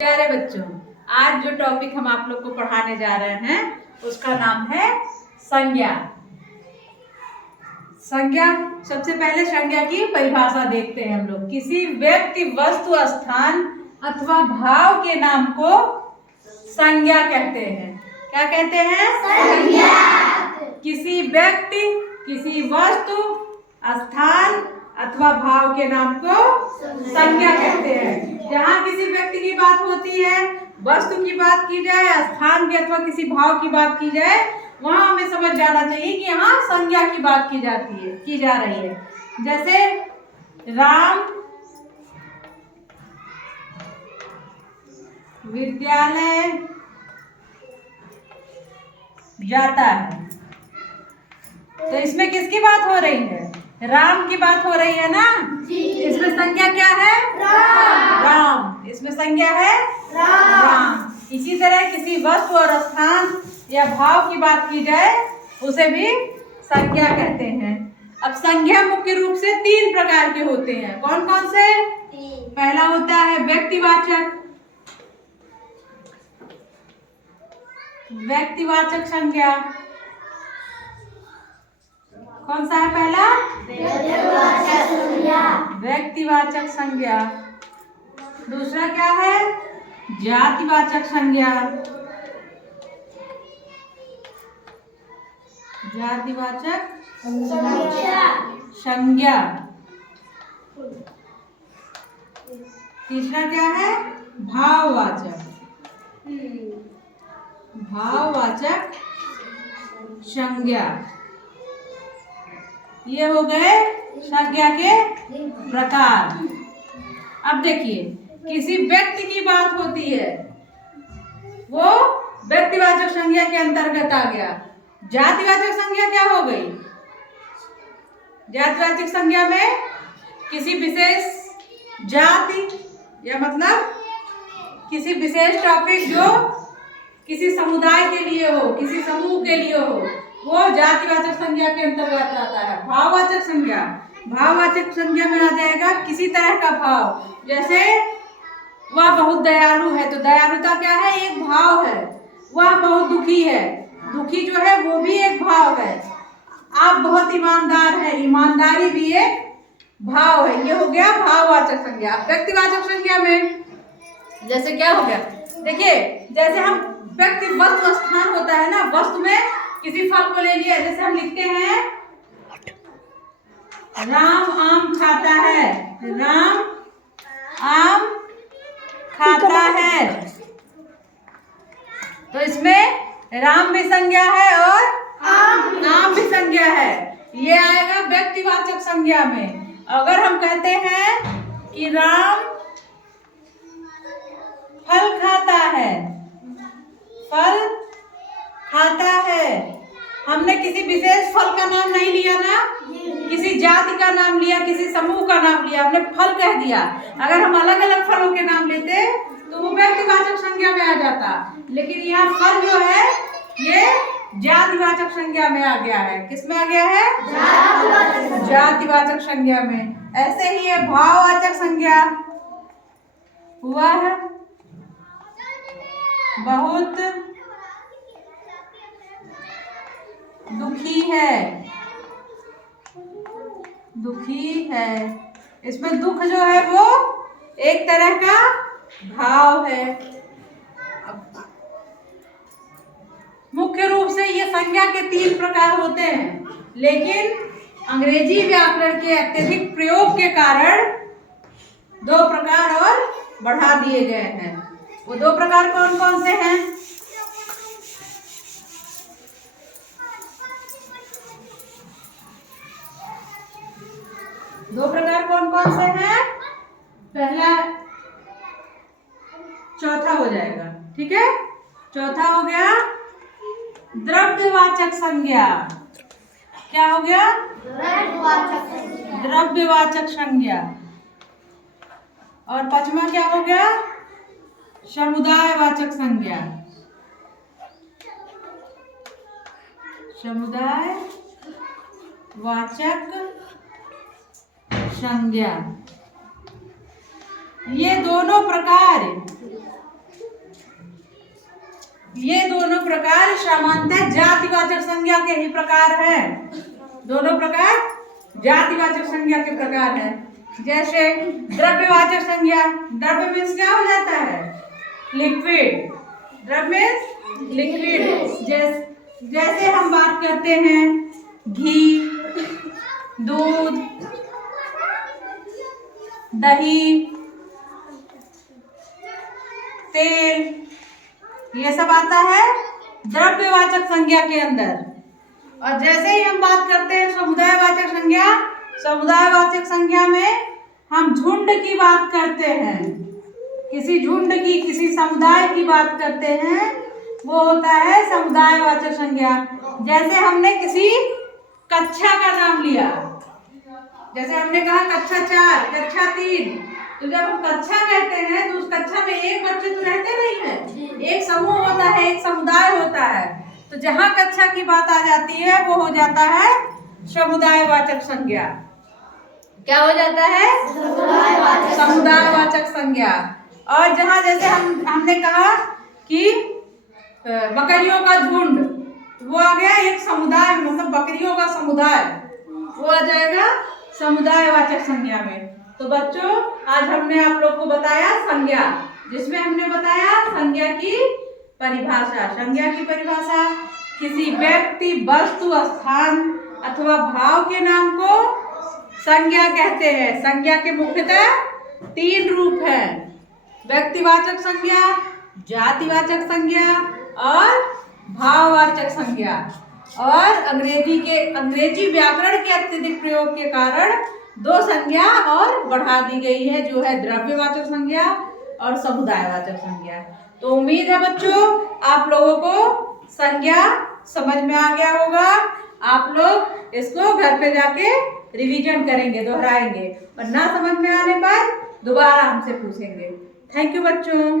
प्यारे बच्चों, आज जो टॉपिक हम आप लोग को पढ़ाने जा रहे हैं उसका नाम है संज्ञा। संज्ञा, सबसे पहले संज्ञा की परिभाषा देखते हैं हम लोग। किसी व्यक्ति, वस्तु, स्थान अथवा भाव के नाम को संज्ञा कहते हैं। क्या कहते हैं? संज्ञा। किसी व्यक्ति, किसी वस्तु, स्थान अथवा भाव के नाम को संज्ञा कहते हैं। जहाँ किसी व्यक्ति की बात होती है, वस्तु की बात की जाए, स्थान की अथवा किसी भाव की बात की जाए, वहाँ हमें समझ जाना चाहिए कि यहाँ संज्ञा की बात की जा रही है। जैसे राम विद्यालय जाता है, तो इसमें किसकी बात हो रही है? राम की बात हो रही है ना। इसमें संज्ञा क्या है? राम। इसमें संज्ञा है राम। इसी तरह किसी वस्तु और स्थान या भाव की बात की जाए उसे भी संज्ञा कहते हैं। अब संज्ञा मुख्य रूप से 3 प्रकार के होते हैं। कौन कौन से? पहला होता है व्यक्तिवाचक। व्यक्तिवाचक संज्ञा कौन सा है? पहला व्यक्तिवाचक संज्ञा। दूसरा क्या है? जातिवाचक संज्ञा। जातिवाचक संज्ञा। तीसरा क्या है? भाववाचक। भाववाचक संज्ञा। ये हो गए संज्ञा के प्रकार। अब देखिए, किसी व्यक्ति की बात होती है, वो व्यक्तिवाचक संज्ञा के अंतर्गत आ गया। जातिवाचक संज्ञा क्या हो गई? जातिवाचक संज्ञा में किसी विशेष जाति या मतलब किसी विशेष टॉपिक जो किसी समुदाय के लिए हो, किसी समूह के लिए हो, वो जातिवाचक संज्ञा के अंतर्गत आता है। भाववाचक संज्ञा, भाववाचक संज्ञा में आ जाएगा किसी तरह का भाव। जैसे वह बहुत दयालु है, तो दयालुता क्या है? एक भाव है। वह बहुत दुखी है, दुखी जो है वो भी एक भाव है। आप बहुत ईमानदार हैं, ईमानदारी भी एक भाव है। ये हो गया भाववाचक संज्ञा। व्यक्तिवाचक संज्ञा में जैसे क्या हो गया? देखिए, जैसे हम व्यक्ति, वस्तु, स्थान होता है ना, वस्तु में किसी फल को ले लिया, जैसे हम लिखते हैं राम आम खाता है। राम आम खाता है, तो इसमें राम भी संज्ञा है और आम भी संज्ञा है। ये आएगा व्यक्तिवाचक संज्ञा में। अगर हम कहते हैं कि राम फल खाता है, फल खाता है, हमने किसी विशेष फल का नाम नहीं लिया ना, किसी जाति का नाम लिया, किसी समूह का नाम लिया, हमने फल कह दिया। अगर हम अलग अलग फलों के नाम लेते तो वो व्यक्तिवाचक संज्ञा में आ जाता, लेकिन यहाँ फल जो है ये जातिवाचक संज्ञा में आ गया है। किस में आ गया है? जातिवाचक संज्ञा में। ऐसे ही है भाववाचक संज्ञा। हुआ है बहुत दुखी है, दुखी है। इसमें दुख जो है वो एक तरह का भाव है। मुख्य रूप से ये संज्ञा के 3 प्रकार होते हैं, लेकिन अंग्रेजी व्याकरण के अत्यधिक प्रयोग के कारण 2 प्रकार और बढ़ा दिए गए हैं। वो 2 प्रकार कौन कौन से हैं? दो प्रकार कौन कौन से हैं? पहला, चौथा हो जाएगा, ठीक है। चौथा हो गया द्रव्यवाचक संज्ञा। क्या हो गया? द्रव्यवाचक संज्ञा। और 5वां क्या हो गया? समुदायवाचक संज्ञा। समुदाय वाचक संज्ञा। ये दोनों प्रकार ये दोनों प्रकार सामान्यतः जातिवाचक संज्ञा के ही प्रकार हैं। दोनों प्रकार जातिवाचक संज्ञा के प्रकार हैं। जैसे द्रव्यवाचक संज्ञा, द्रव्य मीन्स क्या हो जाता है? लिक्विड। द्रव्य मीन्स लिक्विड। जैसे हम बात करते हैं घी, दूध, दही, तेल, ये सब आता है द्रव्यवाचक संज्ञा के अंदर। और जैसे ही हम बात करते हैं समुदायवाचक संज्ञा, समुदायवाचक संज्ञा में हम झुंड की बात करते हैं, किसी झुंड की, किसी समुदाय की बात करते हैं, वो होता है समुदायवाचक संज्ञा। जैसे हमने किसी कक्षा का नाम लिया, जैसे हमने कहा कक्षा 4, कक्षा 3, तो जब हम कक्षा कहते हैं तो उस कक्षा में एक बच्चे तो रहते नहीं है, एक समूह होता है, एक समुदाय होता है। तो जहाँ कक्षा की बात आ जाती है वो हो जाता है समुदायवाचक संज्ञा। क्या हो जाता है? समुदायवाचक संज्ञा। और जहाँ जैसे हमने कहा कि बकरियों का झुंड, वो आ गया एक समुदाय, मतलब बकरियों का समुदाय, वो आ जाएगा समुदायवाचक संज्ञा में। तो बच्चों, आज हमने आप लोग को बताया संज्ञा, जिसमें हमने बताया संज्ञा की परिभाषा। संज्ञा की परिभाषा किसी व्यक्ति, वस्तु, स्थान अथवा भाव के नाम को संज्ञा कहते हैं। संज्ञा के मुख्यतः 3 रूप हैं: व्यक्तिवाचक संज्ञा, जातिवाचक संज्ञा और भाववाचक संज्ञा। और अंग्रेजी व्याकरण के अत्यधिक प्रयोग के कारण 2 संज्ञा और बढ़ा दी गई है, जो है द्रव्यवाचक संज्ञा और समुदायवाचक संज्ञा। तो उम्मीद है बच्चों आप लोगों को संज्ञा समझ में आ गया होगा। आप लोग इसको घर पे जाके रिवीजन करेंगे, दोहराएंगे, और ना समझ में आने पर दोबारा हमसे पूछेंगे। थैंक यू बच्चों।